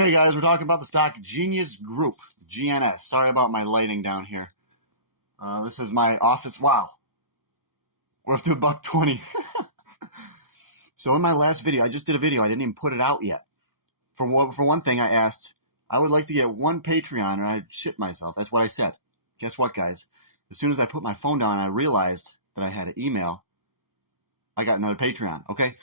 Okay, guys, we're talking about the stock Genius Group, GNS. Sorry about my lighting down here. This is my office. Wow. We're up to $1.20. So in my last video, I just did a video. I didn't even put it out yet. For one thing, I asked, I would like to get one Patreon, and I shit myself. That's what I said. Guess what, guys? As soon as I put my phone down and I realized that I had an email, I got another Patreon, okay?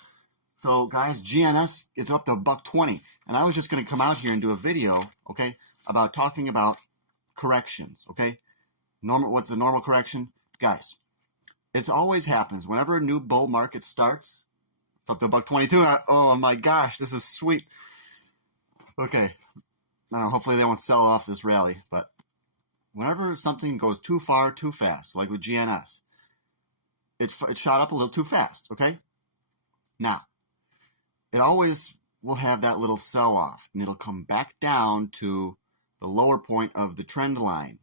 So, guys, GNS is up to $1.20. And I was just going to come out here and do a video, okay, about talking about corrections, okay? What's a normal correction? Guys, it always happens. Whenever a new bull market starts, it's up to $1.22. Oh, my gosh, this is sweet. Okay. I don't know, hopefully they won't sell off this rally. But whenever something goes too far, too fast, like with GNS, it shot up a little too fast, okay? Now, it always will have that little sell-off, and it'll come back down to the lower point of the trend line.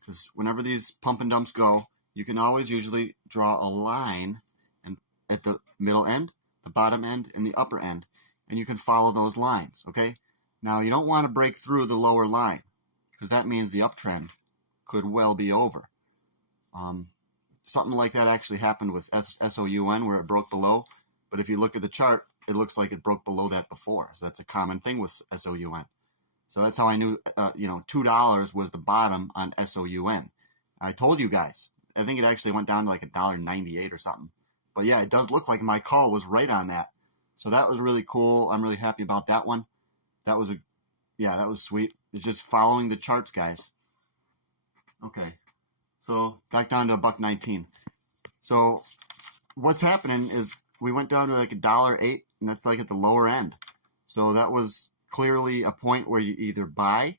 Because whenever these pump and dumps go, you can always usually draw a line and at the middle end, the bottom end, and the upper end, and you can follow those lines, okay? Now, you don't want to break through the lower line, because that means the uptrend could well be over. Something like that actually happened with SOUN, where it broke below, but if you look at the chart, it looks like it broke below that before. So that's a common thing with SOUN. So that's how I knew, $2 was the bottom on SOUN. I told you guys. I think it actually went down to like $1.98 or something. But yeah, it does look like my call was right on that. So that was really cool. I'm really happy about that one. That was that was sweet. It's just following the charts, guys. Okay. So back down to $1.19. So what's happening is we went down to like $1.08, and that's like at the lower end. So that was clearly a point where you either buy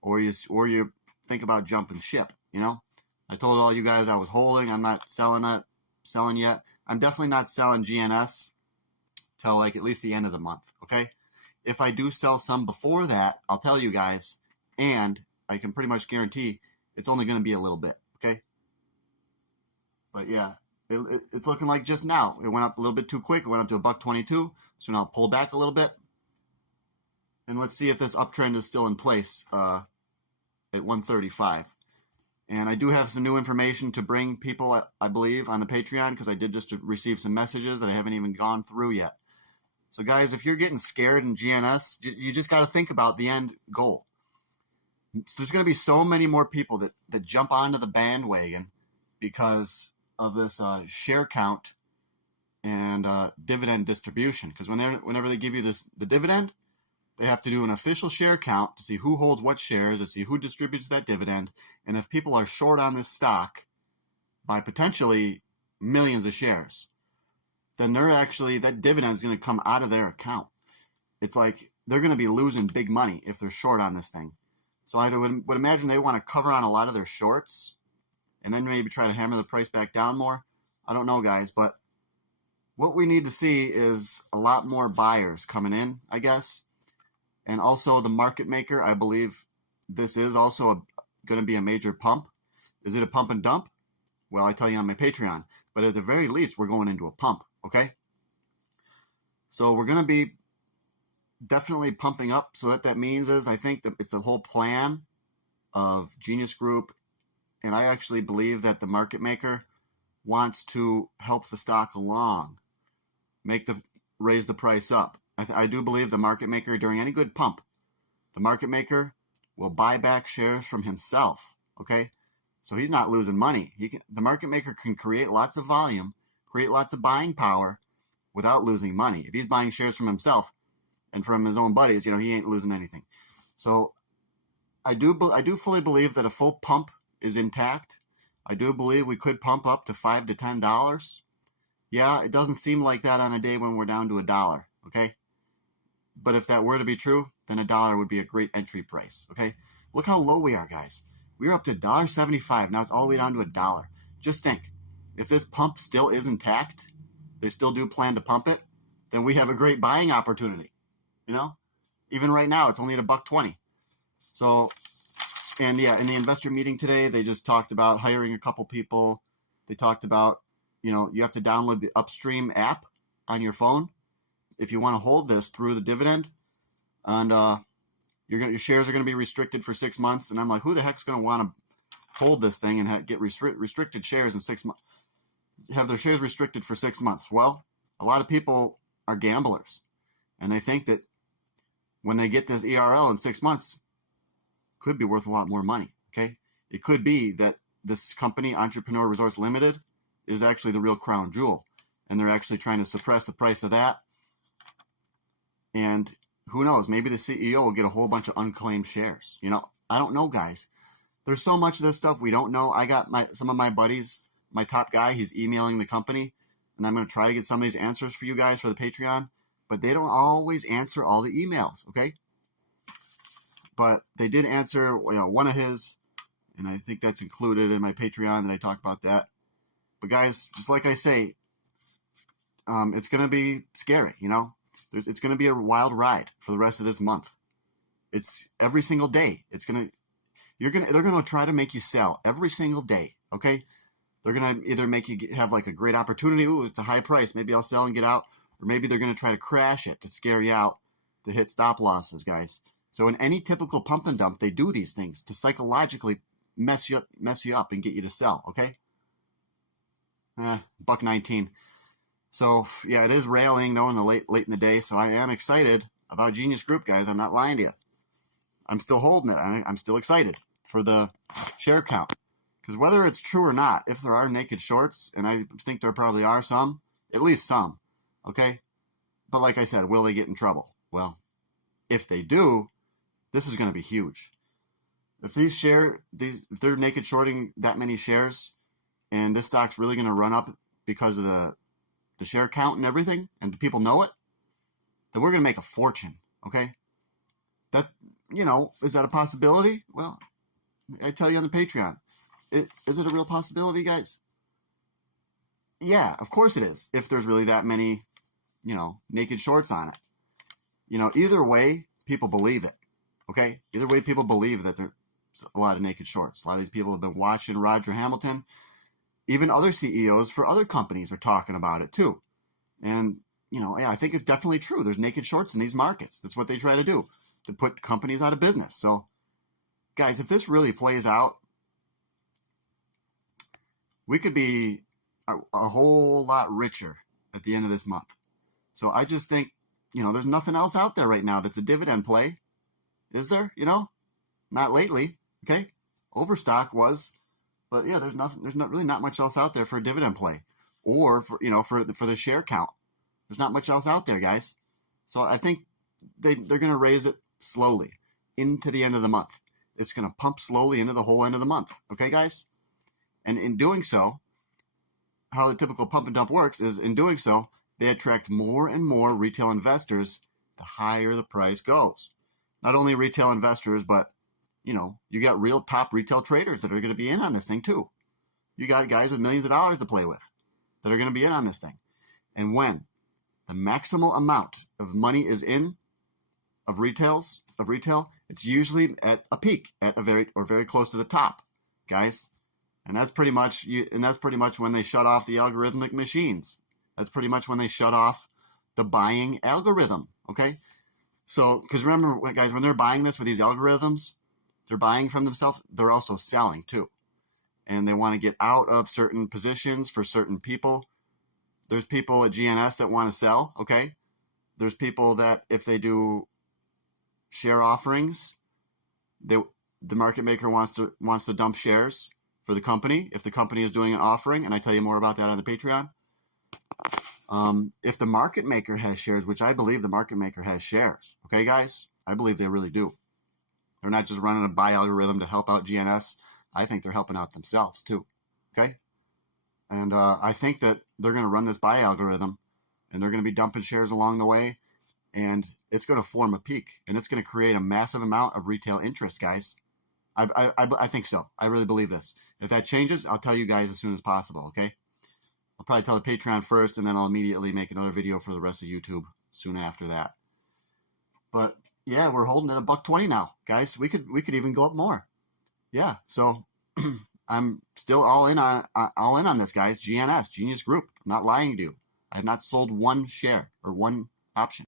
or you think about jumping ship, you know? I told all you guys I was holding. I'm not selling yet. I'm definitely not selling GNS till like at least the end of the month, okay? If I do sell some before that, I'll tell you guys, and I can pretty much guarantee it's only going to be a little bit, okay? But yeah, it's looking like just now. It went up a little bit too quick. It went up to $1.22, so now pull back a little bit. And let's see if this uptrend is still in place at 135. And I do have some new information to bring people, I believe, on the Patreon, because I did just receive some messages that I haven't even gone through yet. So, guys, if you're getting scared in GNS, you just got to think about the end goal. So there's going to be so many more people that jump onto the bandwagon because of this share count and dividend distribution. Because whenever they give you the dividend, they have to do an official share count to see who holds what shares, to see who distributes that dividend. And if people are short on this stock by potentially millions of shares, then that dividend is going to come out of their account. It's like they're going to be losing big money if they're short on this thing. So I would imagine they want to cover on a lot of their shorts and then maybe try to hammer the price back down more. I don't know, guys, but what we need to see is a lot more buyers coming in, I guess. And also the market maker, I believe this is also going to be a major pump. Is it a pump and dump? Well, I tell you on my Patreon. But at the very least, we're going into a pump, okay? So we're going to be definitely pumping up. So what that means is I think that it's the whole plan of Genius Group. And I actually believe that the market maker wants to help the stock along, raise the price up. I do believe the market maker, during any good pump, the market maker will buy back shares from himself, okay? So he's not losing money. The market maker can create lots of volume, create lots of buying power without losing money. If he's buying shares from himself and from his own buddies, he ain't losing anything. So I do fully believe that a full pump is intact. I do believe we could pump up to $5 to $10. Yeah, it doesn't seem like that on a day when we're down to $1, okay? But if that were to be true, then $1 would be a great entry price, okay? Look how low we are, guys. We're up to $1.75. Now it's all the way down to $1. Just think, if this pump still is intact, they still do plan to pump it, then we have a great buying opportunity, Even right now, it's only at $1.20. So, and yeah, in the investor meeting today, they just talked about hiring a couple people. They talked about, you have to download the Upstream app on your phone if you want to hold this through the dividend. And Your shares are going to be restricted for 6 months. And I'm like, who the heck's going to want to hold this thing and get restricted shares in 6 months? Have their shares restricted for 6 months? Well, a lot of people are gamblers, and they think that when they get this ERL in 6 months, it could be worth a lot more money. Okay, it could be that this company, Entrepreneur Resorts Limited, is actually the real crown jewel, and they're actually trying to suppress the price of that. And who knows? Maybe the CEO will get a whole bunch of unclaimed shares. You know, I don't know, guys. There's so much of this stuff we don't know. I got some of my buddies, my top guy, he's emailing the company, and I'm going to try to get some of these answers for you guys for the Patreon, but they don't always answer all the emails, okay? But they did answer, one of his, and I think that's included in my Patreon that I talk about that. But guys, just like I say, it's going to be scary, It's going to be a wild ride for the rest of this month. It's every single day. They're going to try to make you sell every single day, okay? They're going to either make you have like a great opportunity. Ooh, it's a high price. Maybe I'll sell and get out. Or maybe they're going to try to crash it to scare you out, to hit stop losses, guys. So in any typical pump and dump, they do these things to psychologically mess you up and get you to sell, okay? $1.19. So yeah, it is railing though in the late in the day. So I am excited about Genius Group, guys. I'm not lying to you. I'm still holding it. I'm still excited for the share count. Because whether it's true or not, if there are naked shorts, and I think there probably are some, at least some, okay? But like I said, will they get in trouble? Well, if they do, this is going to be huge. If if they're naked shorting that many shares, and this stock's really going to run up because of the share count and everything, and people know it, then we're going to make a fortune, okay? That, is that a possibility? Well, I tell you on the Patreon. Is it a real possibility, guys? Yeah, of course it is. If there's really that many, naked shorts on it. Either way, people believe it. Okay? Either way, people believe that there's a lot of naked shorts. A lot of these people have been watching Roger Hamilton. Even other CEOs for other companies are talking about it too. And, I think it's definitely true. There's naked shorts in these markets. That's what they try to do, to put companies out of business. So, guys, if this really plays out, we could be a whole lot richer at the end of this month. So I just think, there's nothing else out there right now that's a dividend play. Is there? Not lately. Okay. Overstock was, but yeah, there's not much else out there for a dividend play or for the share count. There's not much else out there, guys. So I think they're going to raise it slowly into the end of the month. It's going to pump slowly into the whole end of the month. Okay, guys? And in doing so, how the typical pump and dump works is in doing so, they attract more and more retail investors the higher the price goes. Not only retail investors, but, you got real top retail traders that are going to be in on this thing too. You got guys with millions of dollars to play with that are going to be in on this thing. And when the maximal amount of money is in of retail, it's usually at a peak, at a very close to the top, guys. And that's pretty much when they shut off the algorithmic machines. That's pretty much when they shut off the buying algorithm, okay? So, because remember, guys, when they're buying this with these algorithms, they're buying from themselves, they're also selling too. And they want to get out of certain positions for certain people. There's people at GNS that want to sell, okay? There's people that if they do share offerings, the market maker wants to dump shares for the company if the company is doing an offering, and I tell you more about that on the Patreon. If the market maker has shares, which I believe the market maker has shares, okay, guys? I believe they really do. They're not just running a buy algorithm to help out GNS. I think they're helping out themselves too, okay? And I think that they're going to run this buy algorithm, and they're going to be dumping shares along the way, and it's going to form a peak, and it's going to create a massive amount of retail interest, guys. I think so. I really believe this. If that changes, I'll tell you guys as soon as possible, okay? I'll probably tell the Patreon first, and then I'll immediately make another video for the rest of YouTube soon after that. But yeah, we're holding at $1.20 now, guys. We could even go up more. Yeah, so I'm still all in on this, guys. GNS, Genius Group. I'm not lying to you. I have not sold one share or one option.